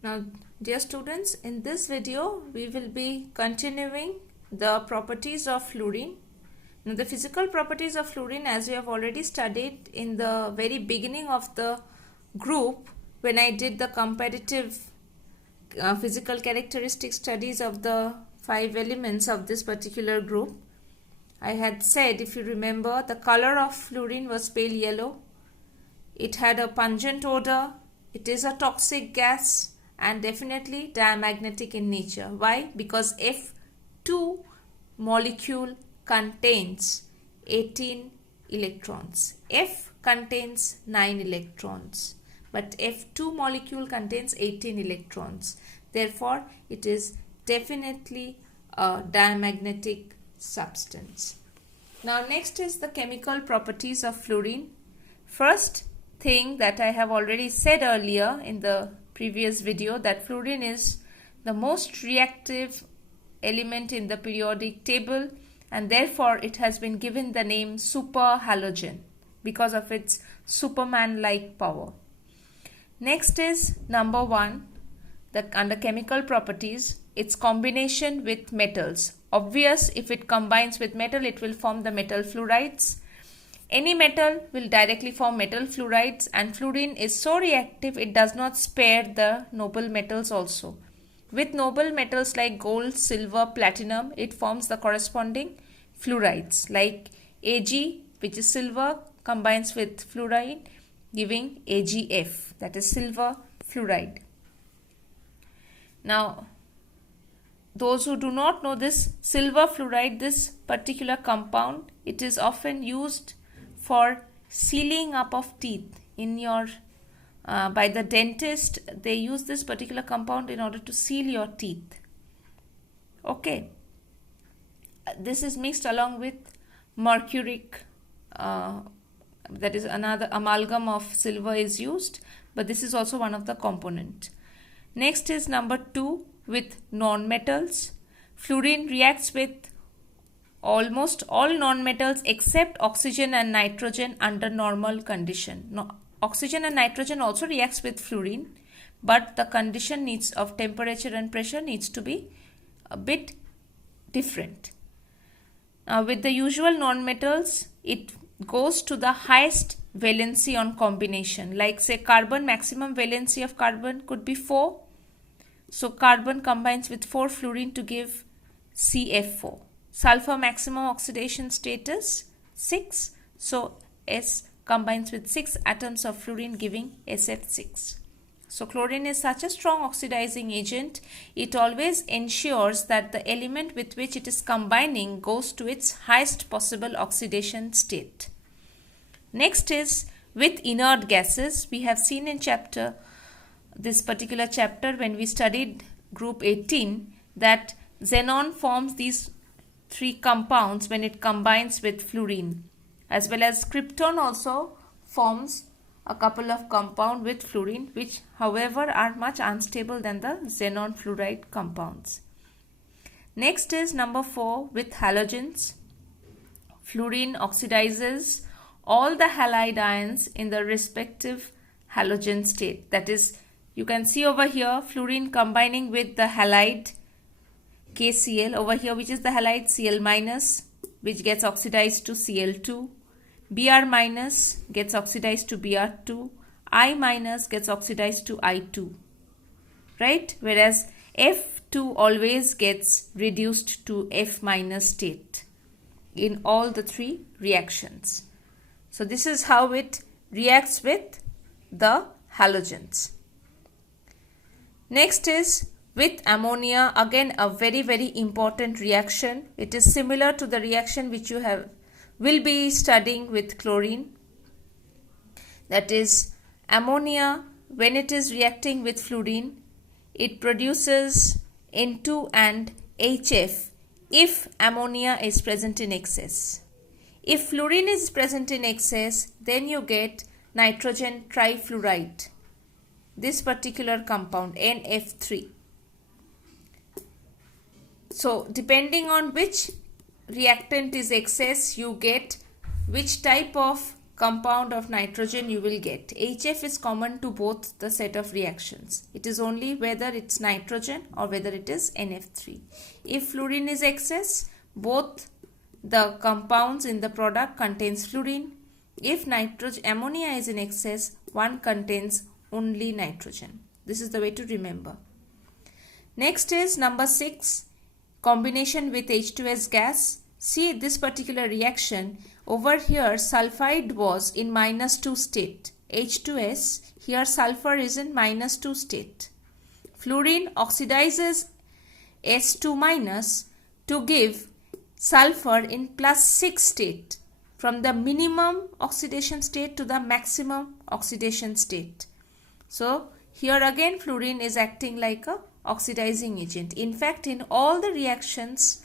Now, dear students, in this video we will be continuing the properties of fluorine. Now, the physical properties of fluorine, as we have already studied in the very beginning of the group when I did the comparative physical characteristic studies of the 5 elements of this particular group. I had said, if you remember, the color of fluorine was pale yellow. It had a pungent odor. It is a toxic gas and definitely diamagnetic in nature. Why? Because F2 molecule contains 18 electrons. F contains 9 electrons, but F2 molecule contains 18 electrons. Therefore, it is definitely a diamagnetic substance. Now, next is the chemical properties of fluorine. First thing that I have already said earlier in the previous video, that fluorine is the most reactive element in the periodic table, and therefore it has been given the name superhalogen because of its Superman-like power. Next is number 1, under chemical properties, its combination with metals. Obvious, if it combines with metal, it will form the metal fluorides. Any metal will directly form metal fluorides, and fluorine is so reactive it does not spare the noble metals also. With noble metals like gold, silver, platinum, it forms the corresponding fluorides like Ag, which is silver, combines with fluorine giving AgF, that is silver fluoride. Now, those who do not know this silver fluoride, this particular compound, it is often used for sealing up of teeth in your by the dentist. They use this particular compound in order to seal your teeth. Okay, this is mixed along with mercuric, that is another amalgam of silver is used, but this is also one of the component. Next is number 2, with non-metals. Fluorine reacts with almost all non-metals except oxygen and nitrogen under normal condition. No, oxygen and nitrogen also reacts with fluorine, but the condition needs of temperature and pressure needs to be a bit different. With the usual non-metals, it goes to the highest valency on combination. Like say carbon, maximum valency of carbon could be 4. So carbon combines with 4 fluorine to give CF4. Sulfur maximum oxidation status 6. So S combines with 6 atoms of fluorine giving SF6. So chlorine is such a strong oxidizing agent, it always ensures that the element with which it is combining goes to its highest possible oxidation state. Next is with inert gases. We have seen in this particular chapter when we studied group 18 that xenon forms these 3 compounds when it combines with fluorine, as well as krypton also forms a couple of compounds with fluorine, which however are much unstable than the xenon fluoride compounds. Next is number 4, with halogens. Fluorine oxidizes all the halide ions in the respective halogen state. That is, you can see over here fluorine combining with the halide KCl over here, which is the halide Cl minus, which gets oxidized to Cl2. Br minus gets oxidized to Br2. I minus gets oxidized to I2. Right? Whereas F2 always gets reduced to F minus state in all the 3 reactions. So this is how it reacts with the halogens. Next is with ammonia, again a very important reaction. It is similar to the reaction which you will be studying with chlorine. That is, ammonia, when it is reacting with fluorine, it produces N2 and HF if ammonia is present in excess. If fluorine is present in excess, then you get nitrogen trifluoride, this particular compound NF3. So depending on which reactant is excess, you get which type of compound of nitrogen you will get. HF is common to both the set of reactions. It is only whether it's nitrogen or whether it is NF3. If fluorine is excess, both the compounds in the product contains fluorine. If ammonia is in excess, one contains only nitrogen. This is the way to remember. Next is number 6, combination with H2S gas. See this particular reaction. Over here sulfide was in -2 state. H2S, here sulfur is in -2 state. Fluorine oxidizes S2 minus to give sulfur in +6 state, from the minimum oxidation state to the maximum oxidation state. So here again fluorine is acting like a oxidizing agent. In fact, in all the reactions,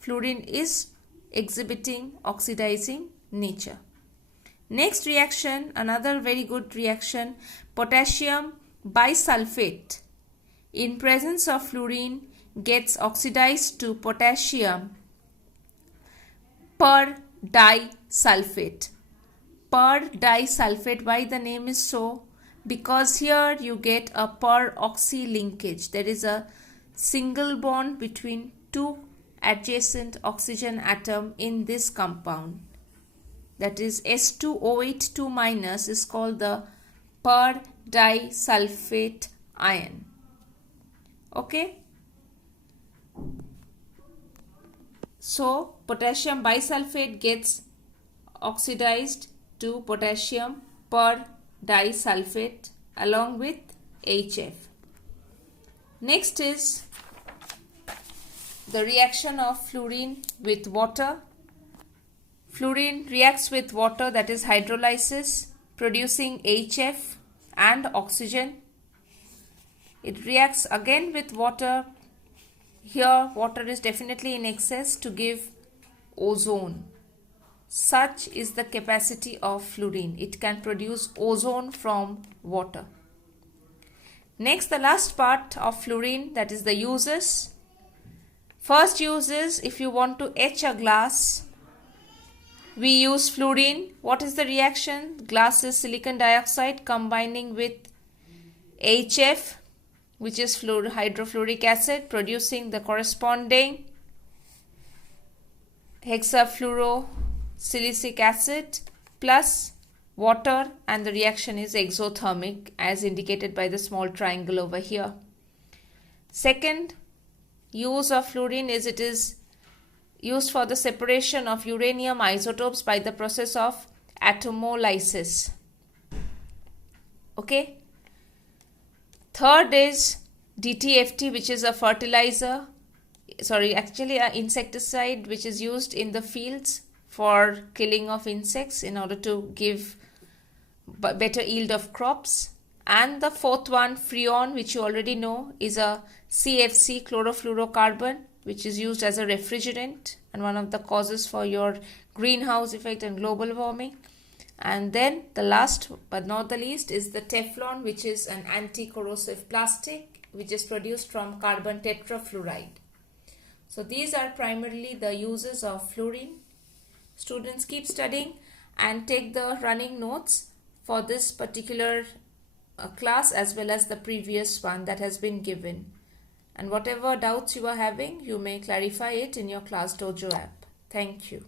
fluorine is exhibiting oxidizing nature. Next reaction, another very good reaction, potassium bisulfate in presence of fluorine gets oxidized to potassium per-disulfate. Per-disulfate, why the name is so? Because here you get a per-oxy linkage. There is a single bond between two adjacent oxygen atom in this compound. That is S2O82 minus is called the per-disulfate ion. Okay. So potassium bisulfate gets oxidized to potassium per-disulfate along with HF. Next is the reaction of fluorine with water. Fluorine reacts with water, that is hydrolysis, producing HF and oxygen. It reacts again with water. Here water is definitely in excess to give ozone. Such is the capacity of fluorine. It can produce ozone from water. Next, the last part of fluorine, that is the uses. First use is, if you want to etch a glass, we use fluorine. What is the reaction? Glass is silicon dioxide combining with HF, which is hydrofluoric acid, producing the corresponding hexafluorosilicic acid plus water, and the reaction is exothermic as indicated by the small triangle over here. Second use of fluorine is it is used for the separation of uranium isotopes by the process of atomolysis. Okay. Third is DTFT, which is a fertilizer, actually an insecticide which is used in the fields for killing of insects in order to give better yield of crops. And the fourth one, Freon, which you already know, is a CFC, chlorofluorocarbon, which is used as a refrigerant and one of the causes for your greenhouse effect and global warming. And then the last but not the least is the Teflon, which is an anti-corrosive plastic which is produced from carbon tetrafluoride. So these are primarily the uses of fluorine. Students, keep studying and take the running notes for this particular class as well as the previous one that has been given. And whatever doubts you are having, you may clarify it in your Class Dojo app. Thank you.